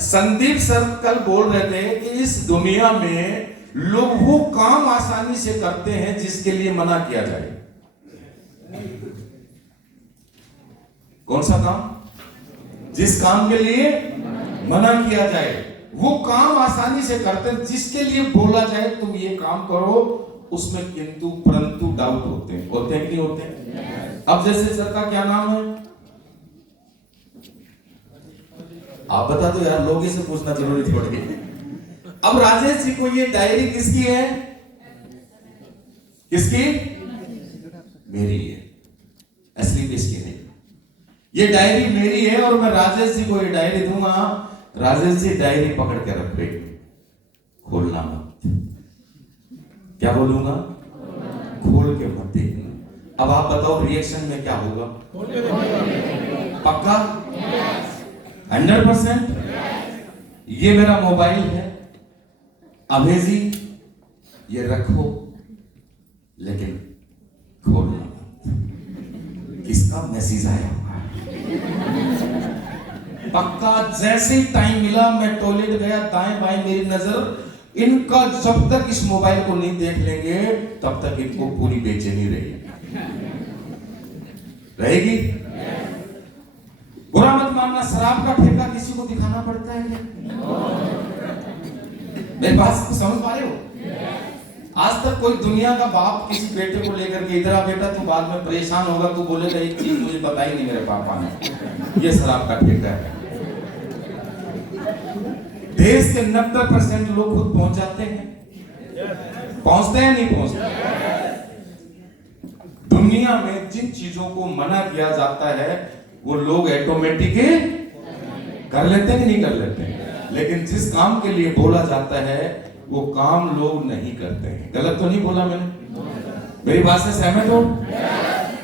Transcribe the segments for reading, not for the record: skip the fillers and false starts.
Sandeep sir कल बोल रहे थे कि इस दुनिया में लोग वो काम आसानी से करते हैं जिसके लिए मना किया जाए। कौन सा काम? जिस काम के लिए मना किया जाए वो काम आसानी से करते हैं। जिसके लिए बोला जाए तुम ये काम करो, उसमें किंतु परंतु डाउट होते हैं कि नहीं होते हैं? अब जैसे सर का क्या नाम है आप बता दो यार, लोग से पूछना जरूरी पड़ गई। अब राजेश जी को ये डायरी किसकी है? किसकी? मेरी है, असली किसकी है? ये डायरी मेरी है और मैं राजेश जी को ये डायरी दूंगा। राजेश जी डायरी पकड़ के रख रहे, खोलना मत। क्या बोलूंगा? खोल के मत देखना। अब आप बताओ रिएक्शन में क्या होगा? पक्का? 100%? ये मेरा मोबाइल है अभेजी, ये रखो लेकिन खोलना मत। किसका मैसेज आया? पक्का। जैसे ही टाइम मिला मैं टॉयलेट गया, दाएं बाएं मेरी नजर इनका, जब तक इस मोबाइल को नहीं देख लेंगे तब तक इनको पूरी बेचैनी रहेगी। बुरा मत मानना, शराब का ठेका किसी को दिखाना पड़ता है क्या? मेरी बात को समझ पा रहे हो? आज तक कोई दुनिया का बाप किसी बेटे को लेकर के, इधर आ बेटा तू बाद में परेशान होगा, तू बोलेगा एक चीज मुझे बताई नहीं मेरे पापा ने, ये शराब का ठेका है। देश के 90% लोग खुद पहुंच जाते हैं। पहुंचते हैं नहीं पहुंचते? दुनिया में जिन चीजों को मना किया जाता है वो लोग ऑटोमेटिक कर लेते हैं कि नहीं कर लेते हैं? लेकिन जिस काम के लिए बोला जाता है वो काम लोग नहीं करते हैं। गलत तो नहीं बोला मैंने? मेरी बात से सहमत हो?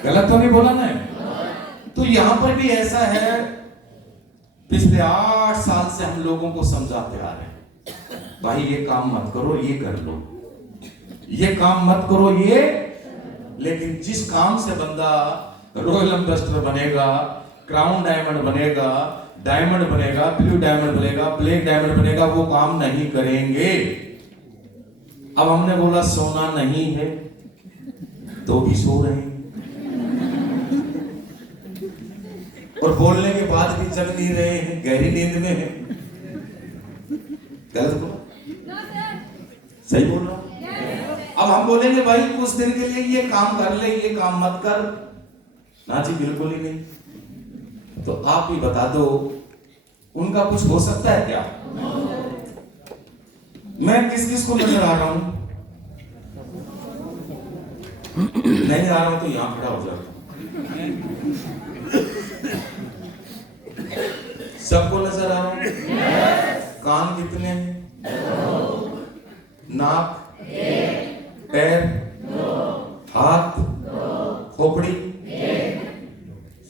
गलत तो नहीं बोला ना? तो यहां पर भी ऐसा है, पिछले 8 साल से हम लोगों को समझाते आ रहे हैं, भाई ये काम मत करो, ये कर लो, ये काम मत करो ये। लेकिन जिस काम से बंदा रॉयल एम्बेसडर बनेगा, क्राउन डायमंड बनेगा, डायमंड बनेगा, ब्लू डायमंड बनेगा, ब्लैक डायमंड बनेगा, वो काम नहीं करेंगे। अब हमने बोला सोना नहीं है तो भी सो रहे हैं, और बोलने के बाद भी जग नहीं रहे हैं, गहरी नींद में है। गलत बोला? सही बोल रहा? अब हम बोलेंगे भाई कुछ दिन के लिए ये काम कर ले, ये काम मत कर, ना जी बिल्कुल ही नहीं। तो आप ही बता दो उनका कुछ हो सकता है क्या? मैं किस किस को नजर आ रहा हूं? नहीं आ रहा हूं तो यहां खड़ा हो जाता। सबको नजर आ रहा हूं? कान कितने हैं? नाक, पैर, हाथ, खोपड़ी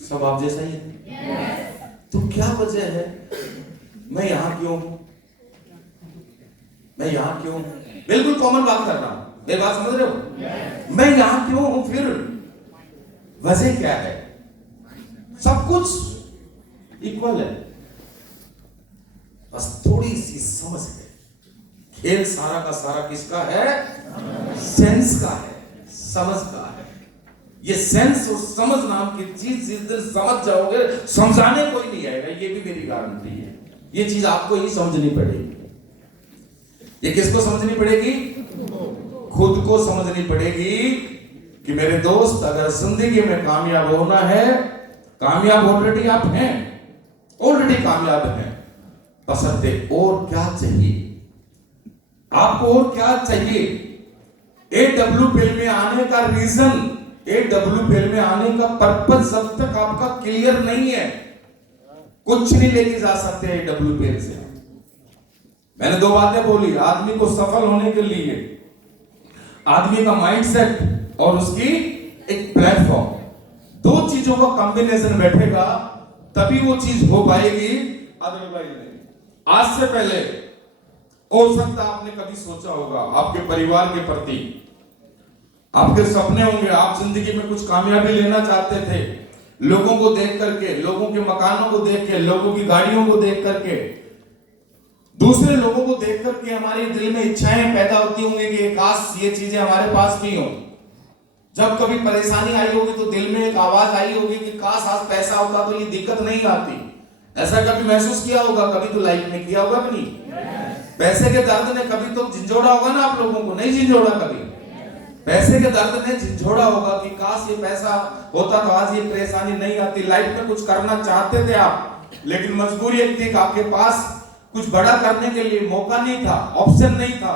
सब आप जैसा ही है। तो क्या वजह है? मैं यहां क्यों हूं? मैं यहां क्यों हूं? बिल्कुल कॉमन बात कर रहा हूं, मेरी बात समझ रहे हो? मैं यहां क्यों हूं? फिर वजह क्या है? सब कुछ इक्वल है, बस थोड़ी सी समझ है। खेल सारा का सारा किसका है? सेंस का है, समझ का है। ये सेंस और समझ नाम की चीज जिस दिन समझ जाओगे, समझाने कोई नहीं आएगा, ये भी मेरी गारंटी है। ये चीज आपको ही समझनी पड़ेगी। ये किसको समझनी पड़ेगी? खुद को समझनी पड़ेगी कि मेरे दोस्त अगर जिंदगी में कामयाब होना है, कामयाब ऑलरेडी आप हैं, ऑलरेडी कामयाब हैं, बशर्ते और क्या चाहिए आपको? और क्या चाहिए? AWPL में आने का रीजन, AWPL में आने का पर्पस जब तक आपका क्लियर नहीं है, कुछ नहीं लेके जा सकते AWPL से। मैंने 2 बातें बोली। आदमी को सफल होने के लिए आदमी का माइंडसेट और उसकी एक प्लेटफॉर्म, 2 चीजों का कॉम्बिनेशन बैठेगा तभी वो चीज हो पाएगी, अदरवाइज नहीं। आज से पहले हो सकता आपने कभी सोचा होगा आपके परिवार के प्रति, आपके सपने होंगे, आप जिंदगी में कुछ कामयाबी लेना चाहते थे, लोगों को देख करके, लोगों के मकानों को देख के, लोगों की गाड़ियों को देख करके, दूसरे लोगों को देख करके हमारे दिल में इच्छाएं पैदा होती होंगी कि काश ये चीजें हमारे पास भी हो। जब कभी परेशानी आई होगी तो दिल में एक आवाज आई होगी कि काश आज पैसा होता तो ये दिक्कत नहीं आती। ऐसा कभी महसूस किया होगा, कभी तो लाइफ में किया होगा कि नहीं? पैसे के दर्द ने कभी तो झिझोड़ा होगा ना आप लोगों को, नहीं झिझोड़ा कभी? पैसे के दर्द ने झिझोड़ा होगा कि काश ये पैसा होता तो आज ये परेशानी नहीं आती। लाइफ में कुछ करना चाहते थे आप, लेकिन मजबूरी एक थी कि आपके पास कुछ बड़ा करने के लिए मौका नहीं था, ऑप्शन नहीं था,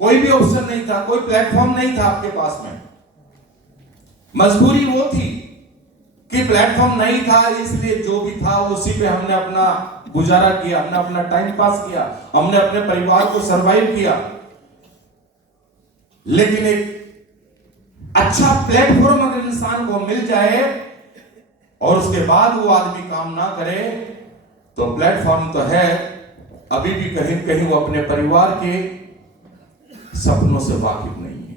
कोई भी ऑप्शन नहीं था, कोई प्लेटफॉर्म नहीं था आपके पास में। मजबूरी वो थी कि प्लेटफॉर्म नहीं था, इसलिए जो भी था उसी पे हमने अपना गुजारा किया, हमने अपना टाइम पास किया, हमने अपने परिवार को सरवाइव किया। लेकिन एक अच्छा प्लेटफॉर्म अगर इंसान को मिल जाए और उसके बाद वो आदमी काम ना करे तो प्लेटफॉर्म तो है, अभी भी कहीं कहीं वो अपने परिवार के सपनों से वाकिफ नहीं है,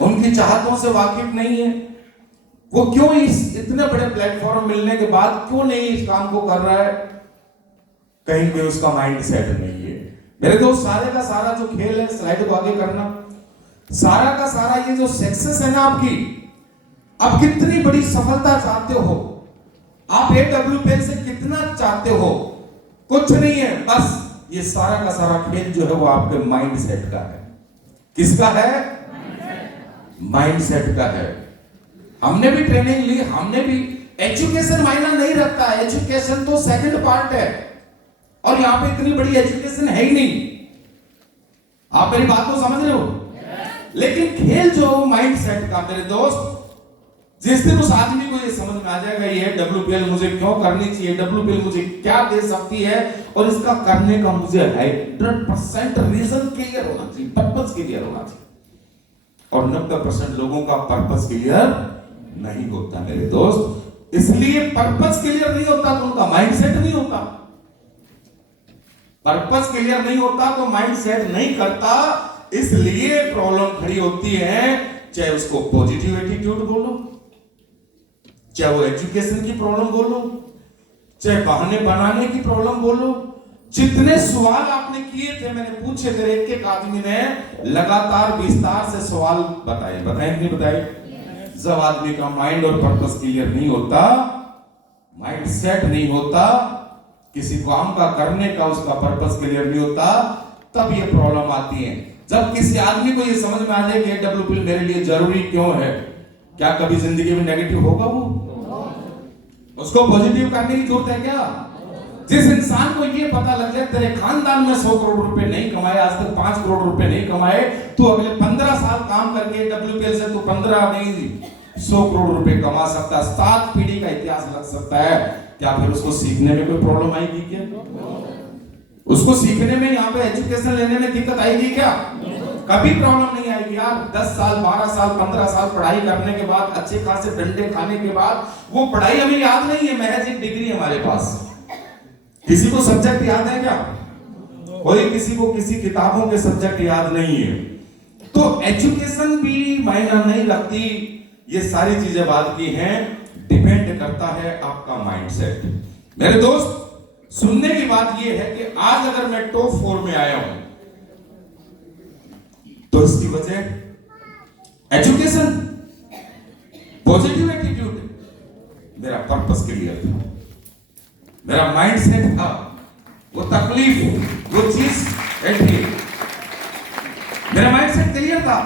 उनकी चाहतों से वाकिफ नहीं है। वो क्यों इस इतने बड़े प्लेटफॉर्म मिलने के बाद क्यों नहीं इस काम को कर रहा है? कहीं पे उसका माइंड सेट नहीं है। मेरे दोस्त, सारे का सारा जो खेल है, स्लाइड को आगे करना, सारा का सारा ये जो सक्सेस है ना आपकी, आप कितनी बड़ी सफलता चाहते हो, आप AWPL से कितना चाहते हो, कुछ नहीं है। बस ये सारा का सारा खेल जो है वो आपके माइंड सेट का है। किसका है? माइंड सेट का है। हमने भी ट्रेनिंग ली, हमने भी, एजुकेशन मायना नहीं रखता, एजुकेशन तो सेकंड पार्ट है, और यहां पे इतनी बड़ी एजुकेशन है ही नहीं। आप मेरी बात को समझ रहे हो? लेकिन खेल जो माइंड सेट का, मेरे दोस्त, जिस दिन उस आदमी को ये समझ में आ जाएगा ये WPL मुझे क्यों करनी चाहिए, WPL मुझे क्या दे सकती है, और इसका करने का मुझे 100% रीजन क्लियर होना चाहिए, पर्पस क्लियर होना चाहिए। और 90% लोगों का पर्पस क्लियर नहीं होता मेरे दोस्त। इसलिए पर्पस क्लियर नहीं होता तो उनका माइंडसेट नहीं होता, पर्पस क्लियर नहीं होता तो माइंडसेट नहीं करता, इसलिए प्रॉब्लम खड़ी होती है। चाहे उसको पॉजिटिव एटीट्यूड बोलो, चाहे वो एजुकेशन की प्रॉब्लम बोलो, चाहे बहाने बनाने की प्रॉब्लम बोलो। जितने सवाल आपने किए थे, मैंने पूछे थे, एक एक आदमी ने लगातार विस्तार से सवाल बताए नहीं बताए? जब आदमी का माइंड और पर्पस क्लियर नहीं होता, माइंड सेट नहीं होता, किसी काम का करने का उसका पर्पस क्लियर नहीं होता, तब ये प्रॉब्लम आती है। जब किसी आदमी को ये समझ में आ जाए कि AWPL मेरे लिए जरूरी क्यों है, क्या कभी जिंदगी में नेगेटिव होगा? वो उसको पॉजिटिव करने की जरूरत है क्या? जिस इंसान को ये पता लग जाए तेरे खानदान में 100 करोड़ रुपए नहीं कमाए, आज तक 5 करोड़ रुपए नहीं कमाए, तो अगले 15 साल काम करके WPL से तो 15 नहीं 100 करोड़ रुपए कमा सकता है, 7 पीढ़ी का इतिहास लग सकता है। क्या फिर उसको सीखने में कोई प्रॉब्लम आएगी क्या? उसको सीखने में, यहाँ पे एजुकेशन लेने में दिक्कत आएगी क्या? कभी प्रॉब्लम नहीं आएगी यार। 10 साल 12 साल 15 साल पढ़ाई करने के बाद, अच्छे खासे डंडे खाने के बाद, वो पढ़ाई हमें याद नहीं है, महज एक डिग्री हमारे पास। किसी को सब्जेक्ट याद है क्या? कोई किसी को किसी किताबों के सब्जेक्ट याद नहीं है। तो एजुकेशन भी मायना नहीं रखती। ये सारी चीजें बात की हैं, डिपेंड करता है आपका माइंडसेट। मेरे दोस्त, सुनने की बात ये है कि आज अगर मैं टॉप 4 में आया हूं तो इसकी वजह एजुकेशन, पॉजिटिव एटीट्यूड, मेरा पर्पस क्लियर था, मेरा माइंडसेट था, वो तकलीफ, वो चीज, मेरा माइंडसेट क्लियर था।